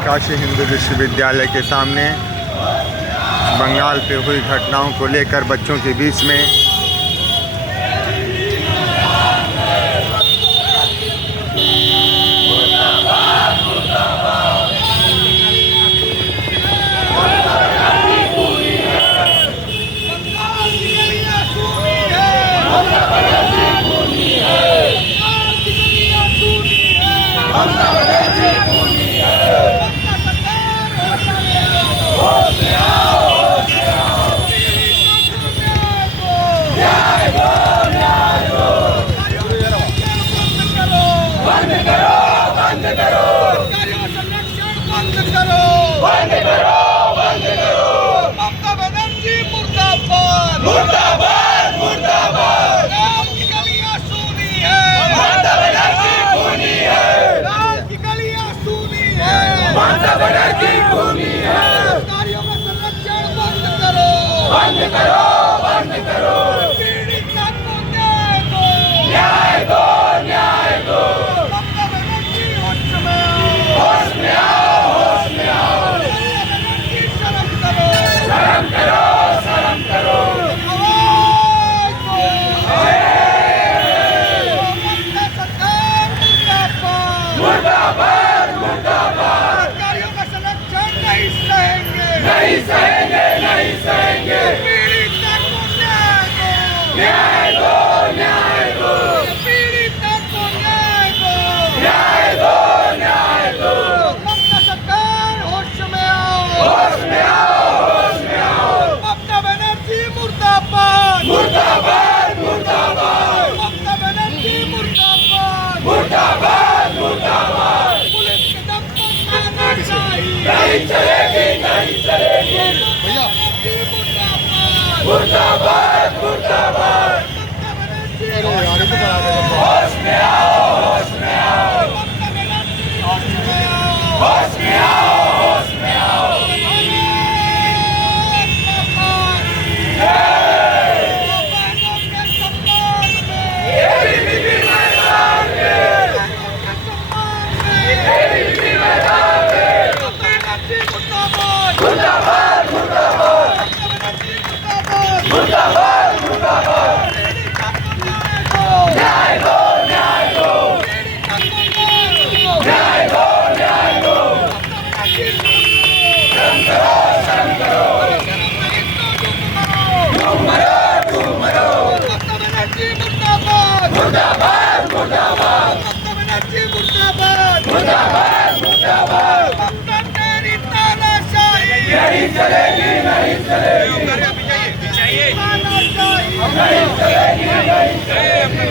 काशी हिंदू विश्वविद्यालय के सामने बंगाल पे हुई घटनाओं को लेकर बच्चों के बीच में बंद करो, बंद करो। पीड़ित को न्याय दो, न्याय दो, न्याय दो। ममता बनर्जी होश में आओ, होश में आओ। शर्म करो, शर्म करो, शर्म करो। आवाज दो। ममता सरकार मुर्दाबाद, मुर्दाबाद। अधिकारियों का संरक्षण नहीं सहेंगे, नहीं सहेंगे, नहीं सहेंगे। न्याय दो, न्याय दो। पीड़ित को न्याय दो, न्याय दो, न्याय दो। ममता सरकार होश में आओ, होश में आओ, होश में आओ। ममता बनर्जी मुर्दाबाद, मुर्दाबाद, मुर्दाबाद। ममता बनर्जी मुर्दाबाद, मुर्दाबाद, मुर्दाबाद। पुलिस के दम पर तानाशाही नहीं चलेगी, नहीं चलेगी। भैया मुर्दाबाद, मुर्दाबाद। होश में आओ, होश में आओ। होश में आओ, होश में आओ। मुर्दाबाद, मुर्दाबाद, मुर्दाबाद, मुर्दाबाद। न्याय दो, न्याय दो। न्याय दो, न्याय दो। शर्म करो, शर्म करो। तुम मरो, तुम मरो। ममता बनर्जी मुर्दाबाद, मुर्दाबाद, मुर्दाबाद। ममता बनर्जी मुर्दाबाद, मुर्दाबाद, मुर्दाबाद। ममता तेरी तानाशाही नहीं चलेगी, नहीं चलेगी। नहीं चलेगी, नहीं चलेगी।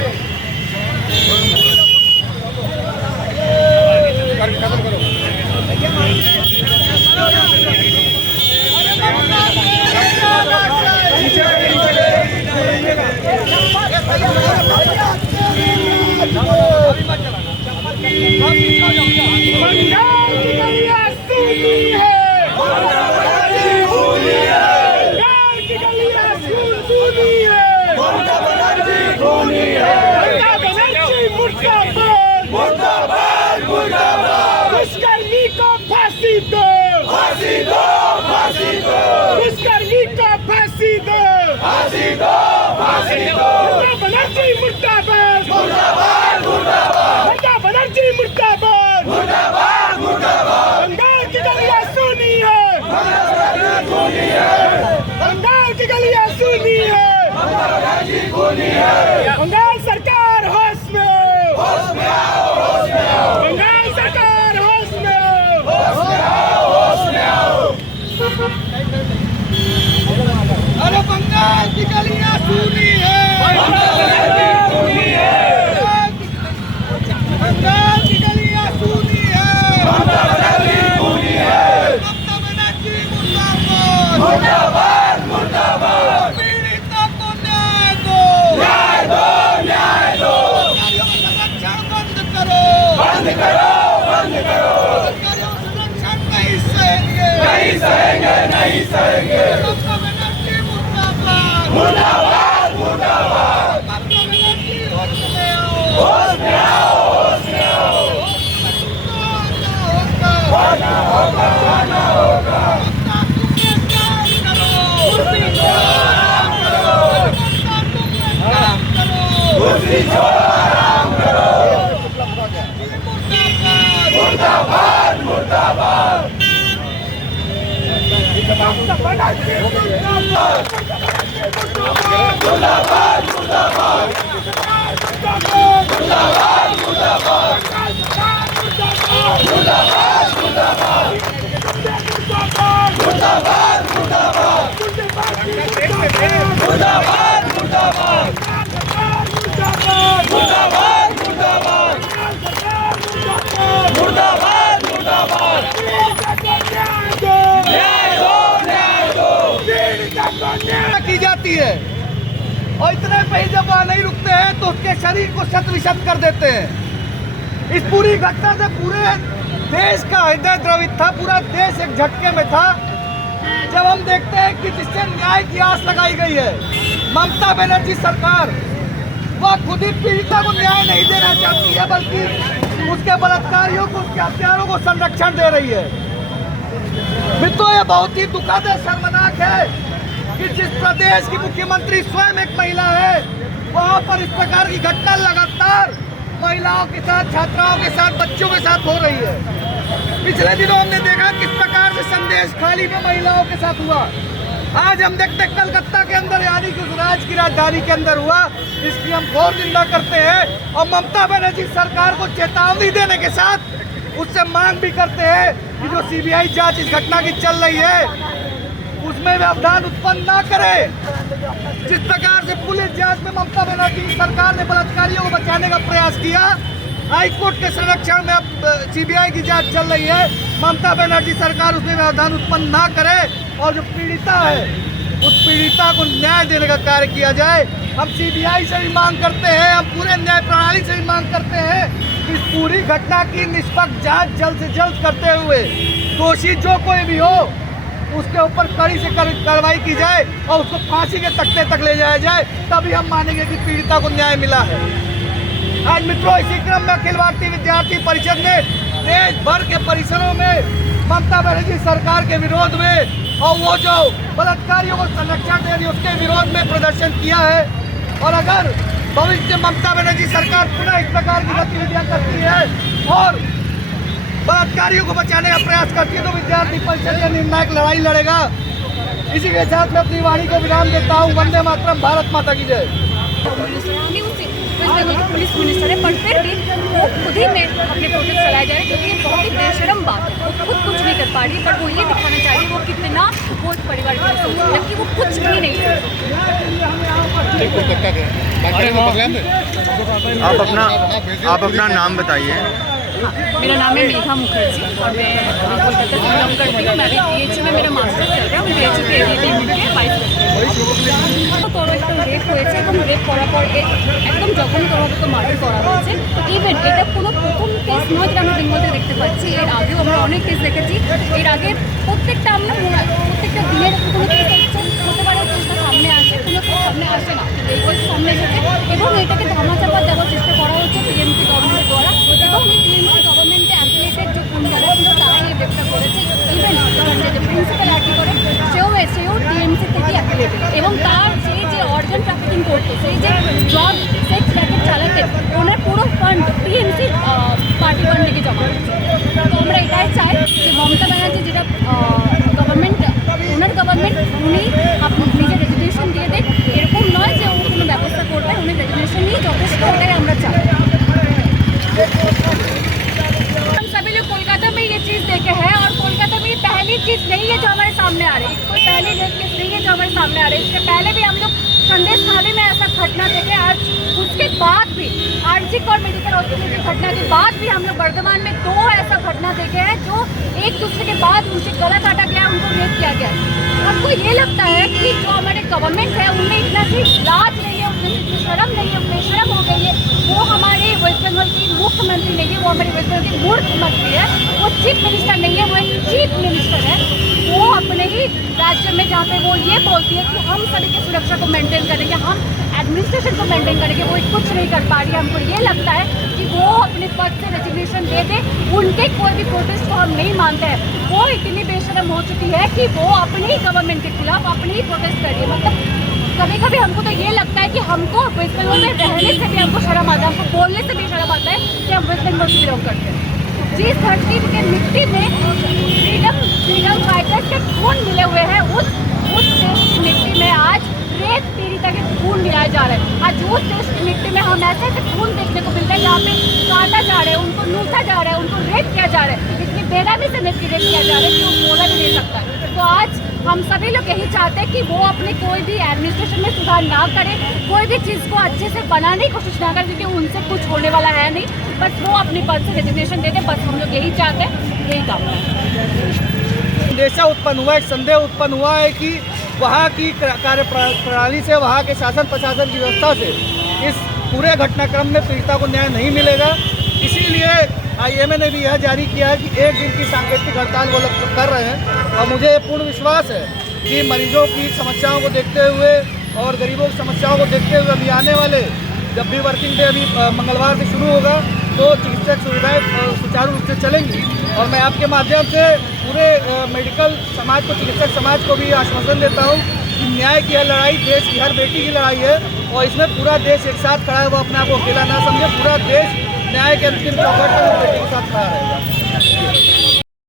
मुर्दाबाद, मुर्दाबाद। दुष्कर्मी को फांसी दो, फांसी दो, फांसी दो। दुष्कर्मी को फांसी दो, फांसी दो, फांसी दो। ममता बनर्जी मुर्दाबाद, मुर्दाबाद, मुर्दाबाद। ममता बनर्जी मुर्दाबाद, मुर्दाबाद, मुर्दाबाद। बंगाल की गलियां सुनी है, बंगाल की गलियां सुनी है। बंगाल सरकार होश में आओ, होश में आओ, होश में आओ। बंगाल सरकार होश में आओ, होश में आओ, होश में आओ। अरे बंगाल की गलियां सुनी है, बंगाल की गलियां सुनी है। ममता बनर्जी मुर्दाबाद, मुर्दाबाद, मुर्दाबाद। पीड़ित को न्याय दो, न्याय दो, न्याय दो। अधिकारियों का संरक्षण बंद करो, बंद करो, बंद करो। अधिकारियों का संरक्षण नहीं सहेंगे, नहीं सहेंगे, नहीं सहेंगे। ममता बनर्जी मुर्दाबाद, मुर्दाबाद, मुर्दाबाद। ममता बनर्जी होश में आओ, होश में आओ, होश में आओ। की जाती है और इतने पे ही जब वहाँ नहीं रुकते हैं तो उसके शरीर को शत विशत कर देते हैं। इस पूरी घटना से पूरे देश का हृदय द्रवित था, पूरा देश एक झटके में था जब हम देखते हैं कि जिससे न्याय की आस लगाई गई है, ममता बनर्जी सरकार, वह खुद ही पीड़िता को न्याय नहीं देना चाहती है बल्कि उसके बलात्कारियों को, उसके हत्यारों को संरक्षण दे रही है। मित्रों, ये बहुत ही दुखद है, शर्मनाक है कि जिस प्रदेश की मुख्यमंत्री स्वयं एक महिला है, वहाँ पर इस प्रकार की घटना लगातार महिलाओं के साथ, छात्राओं के साथ, बच्चों के साथ हो रही है। पिछले दिनों हमने देखा किस प्रकार से संदेश खाली में महिलाओं के साथ हुआ। आज हम देखते हैं कलकत्ता के अंदर, यानी कि राज्य की राजधानी के अंदर हुआ। इसकी हम घोर निंदा करते हैं और ममता बनर्जी सरकार को चेतावनी देने के साथ उससे मांग भी करते हैं कि जो सीबीआई जांच इस घटना की चल रही है उसमें व्यवधान उत्पन्न ना करे। जिस प्रकार से पुलिस जांच में ममता बनर्जी सरकार ने बलात्कारियों को बचाने का प्रयास किया, हाई कोर्ट के संरक्षण में अब सीबीआई की जांच चल रही है, ममता बनर्जी सरकार उसमें व्यवधान उत्पन्न ना करे और जो पीड़िता है उस पीड़िता को न्याय देने का कार्य किया जाए। हम सीबीआई से भी मांग करते हैं, हम पूरे न्याय प्रणाली से भी मांग करते हैं कि इस पूरी घटना की निष्पक्ष जांच जल्द से जल्द करते हुए दोषी जो कोई भी हो उसके ऊपर कड़ी से कार्रवाई की जाए और उसको फांसी के तख्ते तक ले जाया जाए, तभी हम मानेंगे कि पीड़िता को न्याय मिला है। आज मित्रों, इसी क्रम में अखिल भारतीय विद्यार्थी परिषद ने देश भर के परिसरों में ममता बनर्जी सरकार के विरोध में और वो जो बलात्कारियों को संरक्षण दे रही है उसके विरोध में प्रदर्शन किया है। और अगर भविष्य में ममता बनर्जी सरकार पुनः इस प्रकार की गतिविधियां करती है और बलात्कारियों को बचाने का प्रयास करती है तो विद्यार्थी परिषद यह निर्णायक लड़ाई लड़ेगा। इसी के साथ मैं अपनी वाणी को विराम देता हूँ। वंदे मातरम, भारत माता की जय। पुलिस मिनिस्टर है, पर फिर भी वो खुद ही में अपने प्रोटेस्ट चलाए जा रहे हैं क्योंकि ये बहुत ही बेशरम बात है। वो खुद कुछ नहीं कर पा रही, पर वो ये दिखाना चाह रही है वो कितना वो परिवार के लिए सोच रही है, जबकि वो कुछ भी नहीं आप अपना नाम बताइए। मेरा नाम है मेघा मुखर्जी और मैं कोलकाता से बिलोंग करती हूँ। मैं भी PHU में मेरा मास्टर चल रहा है। আমি PHU के ভাইস প্রেসিডেন্ট। তো একটা রেপ হয়েছে এবং রেপ করার পর একদম জঘন্যভাবে তো মার্ডার করা হয়েছে। তো ইভেন এটা কোনো প্রথম কেস নয় যেটা আমরা বেঙ্গলে দেখতে পাচ্ছি। এর আগেও আমরা অনেক কেস দেখেছি। এর আগে প্রত্যেকটা আমরা প্রত্যেকটা দিনের কোনো কেস হতে পারে কেসটা সামনে আসে, কোনো কেস সামনে আসে না, এই কেস সামনে এসেছে এবং এটাকে ধামাচাপা দেওয়ার চেষ্টা করা হচ্ছে টিএমসি গভর্নমেন্ট দ্বারা এবং এই টিএমসি গভর্নমেন্টে অ্যাফিলিয়েটেড যে যারা ছিল তারাই এই রেপটা করেছে। ইভেন যে প্রিন্সিপাল অ্যাক্টি করে সেও টিএমসি থেকে অ্যাফিলিয়েটেড এবং তার যে অর্গান ট্রাফিকিং করতো, সেই যে জব সেক্স র্যাকেট চালাতেন, ওনার পুরো ফান্ড টিএমসি পার্টি ফান্ড থেকে জমা হচ্ছে। তো আমরা এটাই চাই যে মমতা ব্যানার্জি যেটা গভর্নমেন্ট, ওনার গভর্নমেন্ট উনি নিজের রেজিগনেশন দিয়ে দেন, এরকম নয় যে ও কোনো ব্যবস্থা করবেন, উনি রেজিগনেশন নিয়ে যথেষ্ট, ওটাই আমরা চাই। हम सभी लोग कोलकाता में ये चीज़ देखे हैं और कोलकाता में ये पहली चीज़ नहीं है जो हमारे सामने आ रही है, कोई पहली रेप केस नहीं है जो हमारे सामने आ रही है। इससे पहले भी हम लोग संदेश खाली में ऐसा घटना देखे। आज उसके बाद भी आर्जिक और मेडिकल हॉस्पिटल की घटना के बाद भी हम लोग वर्धमान में 2 ऐसा घटना देखे हैं जो एक दूसरे के बाद उनसे गला काटा गया, उनको रेप किया गया। हमको ये लगता है कि जो हमारे गवर्नमेंट है उनमें इतना सी लाज नहीं है, उनमें इतनी शर्म नहीं है, बेशरम हो गई है। वो हमारे वेस्ट बंगाल की मुख्यमंत्री नहीं है, वो हमारे वेस्ट बंगाल की मूर्ख मंत्री है, वो चीफ मिनिस्टर नहीं है, वो एक चीफ मिनिस्टर है। वो अपने ही राज्य में जहाँ पे वो ये बोलती है कि हम सभी की सुरक्षा को मेंटेन करेंगे, हम एडमिनिस्ट्रेशन को मेंटेन करेंगे, वो कुछ नहीं कर पा रही है। हमको ये लगता है कि वो अपने पद से रेजिग्नेशन दे दे, उनके कोई भी प्रोटेस्ट को हम नहीं मानते हैं। वो इतनी बेशर्म हो चुकी है कि वो अपनी ही गवर्नमेंट के खिलाफ अपनी ही प्रोटेस्ट कर रही है। मतलब कभी कभी हमको तो ये लगता है कि हमको वेस्ट बंगाल में रहने से भी हमको शर्म आता है, हमको बोलने से भी शर्म आता है कि हम वेस्ट बंगाल से बिलोंग करते हैं। जिस धरती के मिट्टी में फ्रीडम फाइटर्स के खून मिले हुए हैं, उस देश की मिट्टी में आज रेत पीड़िता के खून मिलाया जा रहा है। आज उस देश की मिट्टी में हम ऐसे ऐसे खून देखने को मिलता है जहाँ पे काटा जा रहा है, उनको लूटा जा रहा है, उनको रेप किया जा रहा है, इतनी बेरहमी से रेप किया जा रहा है कि वो बोला भी नहीं सकता। तो आज हम सभी लोग यही चाहते हैं कि वो अपने कोई भी एडमिनिस्ट्रेशन में सुधार ना करें, कोई भी चीज़ को अच्छे से बनाने की कोशिश ना करें, क्योंकि उनसे कुछ होने वाला है नहीं। बस वो अपने पद से रेजिग्नेशन दे दें, बस हम लोग यही चाहते हैं, यही काम है। संदेशा उत्पन्न हुआ, एक संदेह उत्पन्न हुआ है कि वहाँ की कार्य प्रणाली से, वहाँ के शासन प्रशासन की व्यवस्था से इस पूरे घटनाक्रम में पीड़िता को न्याय नहीं मिलेगा। इसीलिए IMA ने भी यह जारी किया है कि एक दिन की सांकेतिक हड़ताल वो लोग कर रहे हैं। और मुझे पूर्ण विश्वास है कि मरीजों की समस्याओं को देखते हुए और गरीबों की समस्याओं को देखते हुए अभी आने वाले जब भी वर्किंग डे अभी मंगलवार से शुरू होगा तो चिकित्सक सुविधाएं सुचारू रूप से चलेंगी। और मैं आपके माध्यम से पूरे मेडिकल समाज को, चिकित्सक समाज को भी आश्वासन देता हूँ कि न्याय की यह लड़ाई देश की हर बेटी की लड़ाई है और इसमें पूरा देश एक साथ खड़ा है। वो अपने आप को अकेला ना समझे, पूरा देश न्याय के अंतिम चौखट पर बेटी के साथ खड़ा रहेगा।